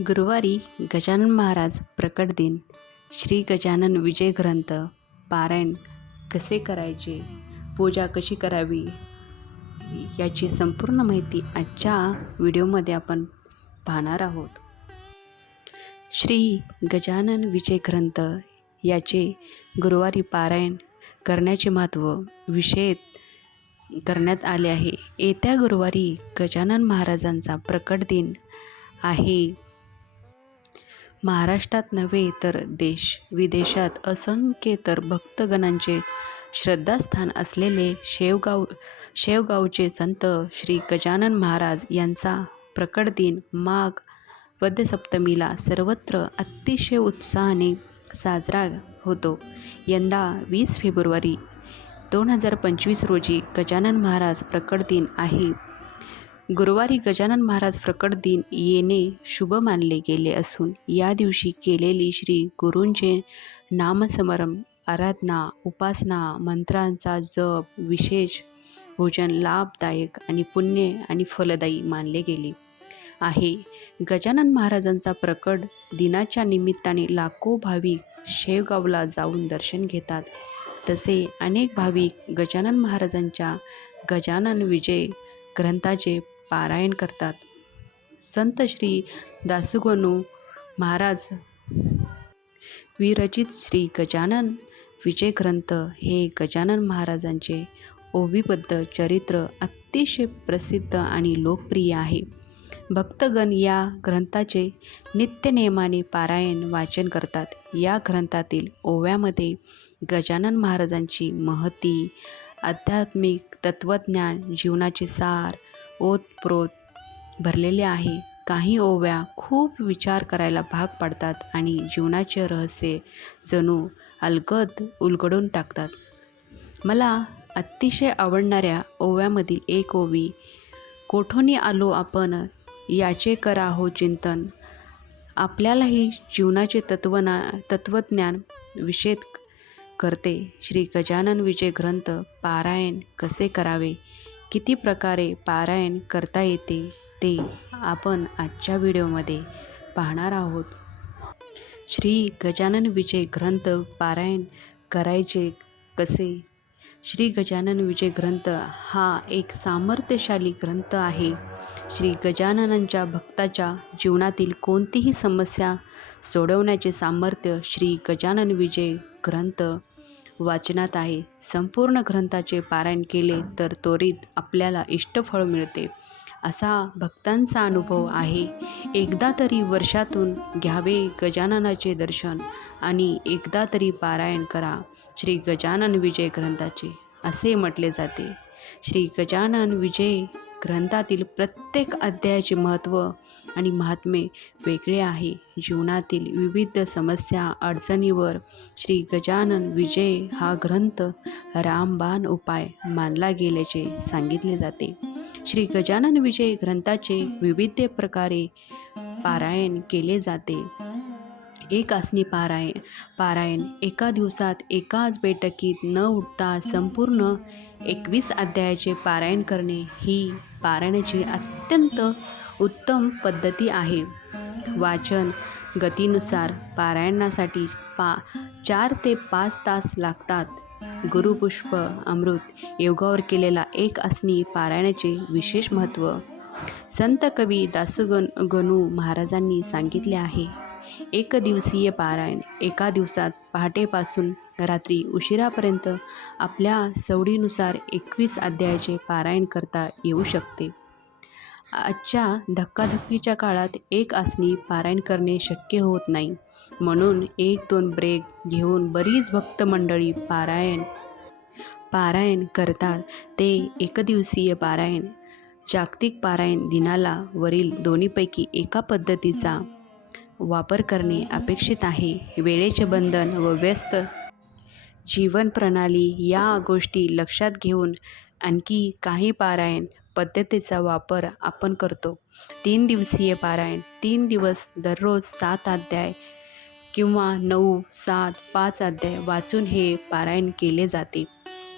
गुरुवारी गजानन महाराज प्रकट दिन. श्री गजानन विजय ग्रंथ पारायण. कसे करायचे? पूजा कशी करावी? याची संपूर्ण माहिती आजच्या व्हिडिओमध्ये आपण पाहणार आहोत. श्री गजानन विजय ग्रंथ याचे गुरुवारी पारायण करण्याचे महत्त्व विषय करण्यात आले आहे. येत्या गुरुवारी गजानन महाराजांचा प्रकट दिन आहे. महाराष्ट्रात नव्हे तर देश विदेशात असंख्य तर भक्तगणांचे श्रद्धास्थान असलेले शेवगाव शेवगावचे संत श्री गजानन महाराज यांचा प्रकट दिन माघ वद्यसप्तमीला सर्वत्र अतिशय उत्साहाने साजरा होतो. यंदा वीस फेब्रुवारी दोन हजार पंचवीस रोजी गजानन महाराज प्रकट दिन आहे. गुरुवारी गजानन महाराज प्रकट दिन येणे शुभ मानले गेले असून या दिवशी केलेली श्री गुरूंचे नामस्मरण आराधना उपासना मंत्रांचा जप विशेष भोजन लाभदायक आणि पुण्य आणि फलदायी मानले गेले आहे. गजानन महाराजांचा प्रकट दिनाच्या निमित्ताने लाखो भाविक शेवगावला जाऊन दर्शन घेतात. तसे अनेक भाविक गजानन महाराजांच्या गजानन विजय ग्रंथाचे पारायण करतात. संत श्री दासुगणू महाराज विरचित श्री गजानन विजय ग्रंथ हे गजानन महाराजांचे ओवीबद्ध चरित्र अतिशय प्रसिद्ध आणि लोकप्रिय आहे. भक्तगण या ग्रंथाचे नित्यनेमाने पारायण वाचन करतात. या ग्रंथातील ओव्यामध्ये गजानन महाराजांची महती आध्यात्मिक तत्त्वज्ञान जीवनाचे सार ओतप्रोत भरलेले आहे. काही ओव्या खूप विचार करायला भाग पाडतात आणि जीवनाचे रहस्य जणू अलगद उलगडून टाकतात. मला अतिशय आवडणाऱ्या ओव्यामधील एक ओवी कोठोनी आलो आपण? याचे करा हो चिंतन. आपल्यालाही जीवनाचे तत्वना तत्त्वज्ञान विषेद करते. श्री गजानन विजय ग्रंथ पारायण कसे करावे? किती प्रकारे पारायण करता येते ते आपण आजच्या व्हिडिओमध्ये पाहणार आहोत. श्री गजानन विजय ग्रंथ पारायण करायचे कसे? श्री गजानन विजय ग्रंथ हा एक सामर्थ्यशाली ग्रंथ आहे. श्री गजाननांच्या भक्ताच्या जीवनातील कोणतीही समस्या सोडवण्याचे सामर्थ्य श्री गजानन विजय ग्रंथ वाचनात आहे. संपूर्ण ग्रंथाचे पारायण केले तर त्वरित आपल्याला इष्टफळ मिळते. असा भक्तांचा अनुभव आहे. एकदा तरी वर्षातून घ्यावे गजाननाचे दर्शन आणि एकदा तरी पारायण करा. श्री गजानन विजय ग्रंथाचे असे म्हटले जाते. श्री गजानन विजय ग्रंथातील प्रत्येक अध्यायाचे महत्त्व आणि महात्मे वेगळे आहे. जीवनातील विविध समस्या अडचणीवर श्री गजानन विजय हा ग्रंथ रामबाण उपाय मानला गेल्याचे सांगितले जाते. श्री गजानन विजय ग्रंथाचे विविध प्रकारे पारायण केले जाते. एक आसनी पारायण पारायण. एका दिवसात एकाच बैठकीत न उठता संपूर्ण एकवीस अध्यायाचे पारायण करणे ही पारायणाची अत्यंत उत्तम पद्धती आहे. वाचन गतीनुसार पारायणासाठी पा चार ते पाच तास लागतात. गुरुपुष्प अमृत योगावर केलेला एक आसनी पारायणाचे विशेष महत्त्व. संत कवी दासगण गणू महाराजांनी सांगितले आहे. एक दिवसीय पारायण. एका दिवसात पहाटेपासून रात्री उशिरापर्यंत आपल्या सवडीनुसार एकवीस अध्यायाचे पारायण करता येऊ शकते. आजच्या धक्काधक्कीच्या काळात एक आसनी पारायण करणे शक्य होत नाही. म्हणून एक दोन ब्रेक घेऊन बरीच भक्त मंडळी पारायण पारायण करतात. ते एकदिवसीय पारायण जागतिक पारायण दिनाला वरील दोन्हीपैकी एका पद्धतीचा वापर करणे अपेक्षित आहे. वेळेचे बंधन व व्यस्त जीवनप्रणाली या गोष्टी लक्षात घेऊन आणखी काही पारायण पद्धतीचा वापर आपण करतो. तीन दिवसीय पारायण. तीन दिवस दररोज सात अध्याय किंवा नऊ सात पाच अध्याय वाचून हे पारायण केले जाते.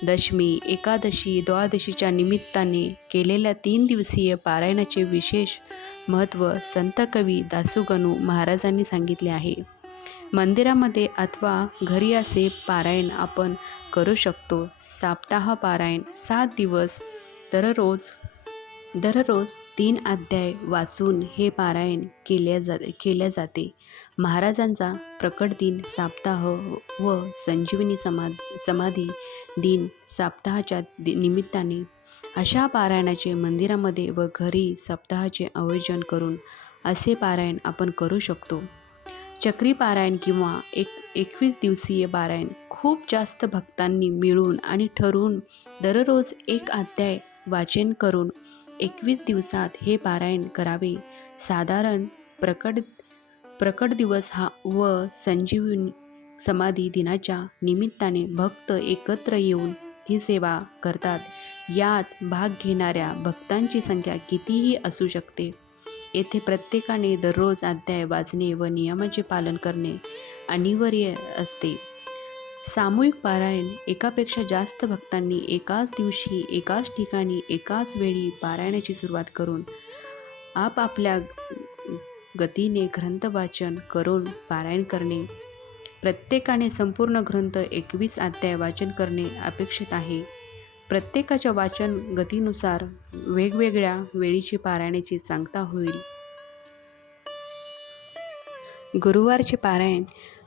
दशमी एकादशी द्वादशीच्या निमित्ताने केलेल्या तीन दिवसीय पारायणाचे विशेष महत्त्व संत कवी दासुगणू महाराजांनी सांगितले आहे. मंदिरामध्ये अथवा घरी असे पारायण आपण करू शकतो. साप्ताह पारायण सात दिवस दररोज दररोज तीन अध्याय वाचून हे पारायण केल्या जा केल्या जाते. महाराजांचा प्रकट दिन साप्ताह व संजीवनी समा समाधी दिन साप्ताहाच्या दि निमित्ताने. अशा पारायणाचे मंदिरामध्ये व घरी सप्ताहाचे आयोजन करून असे पारायण आपण करू शकतो. चक्री पारायण किंवा एक एकवीस दिवसीय पारायण खूप जास्त भक्तांनी मिळून आणि ठरवून दररोज एक अध्याय वाचन करून एकवीस दिवसात हे पारायण करावे. साधारण प्रकट प्रकट दिवस हा व संजीवनी समाधी दिनाच्या निमित्ताने भक्त एकत्र येऊन ही सेवा करतात. यात भाग घेणाऱ्या भक्तांची संख्या कितीही असू शकते. येथे प्रत्येकाने दररोज अध्याय वाचणे व नियमाचे पालन करणे अनिवार्य असते. सामूहिक पारायण एकापेक्षा जास्त भक्तांनी एकाच दिवशी एकाच ठिकाणी एकाच वेळी पारायणाची सुरुवात करून आपापल्या गतीने ग्रंथ वाचन करून पारायण करणे. प्रत्येकाने संपूर्ण ग्रंथ एकवीस अध्याय वाचन करणे अपेक्षित आहे. प्रत्येकाच्या वाचन गतीनुसार वेगवेगळ्या वेळीची पारायणाची सांगता होईल. गुरुवारचे पारायण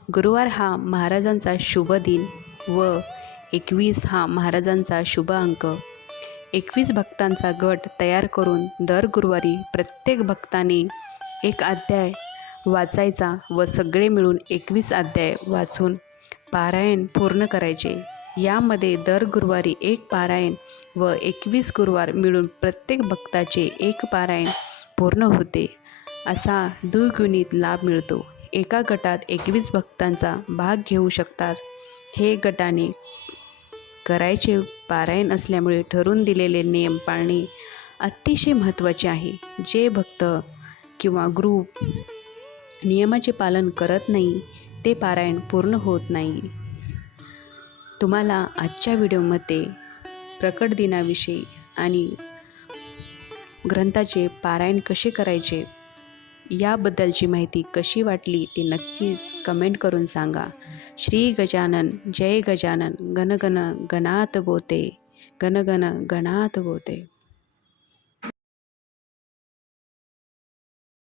गुरुवार हा महाराजांचा शुभ दिन व एकवीस हा महाराजांचा शुभ अंक. एकवीस भक्तांचा गट तयार करून दर गुरुवारी प्रत्येक भक्ताने एक अध्याय वाचायचा व सगळे मिळून एकवीस अध्याय वाचून पारायण पूर्ण करायचे. यामध्ये दर गुरुवारी एक पारायण व एकवीस गुरुवार मिळून प्रत्येक भक्ताचे एक पारायण पूर्ण होते असा दुर्गुणित लाभ मिळतो. एका गटात एकवीस भक्तांचा भाग घेऊ शकतात. हे गटाने करायचे पारायण असल्यामुळे ठरवून दिलेले नियम पाळणे अतिशय महत्त्वाचे आहे. जे भक्त किंवा ग्रुप नियमाचे पालन करत नाही ते पारायण पूर्ण होत नाही. तुम्हाला आजच्या व्हिडिओमध्ये प्रकट दिनाविषयी आणि ग्रंथाचे पारायण कसे करायचे याबद्दलची माहिती कशी वाटली ती नक्कीच कमेंट करून सांगा. श्री गजानन जय गजानन गणगण गणात बोते गणगण गणात बोते.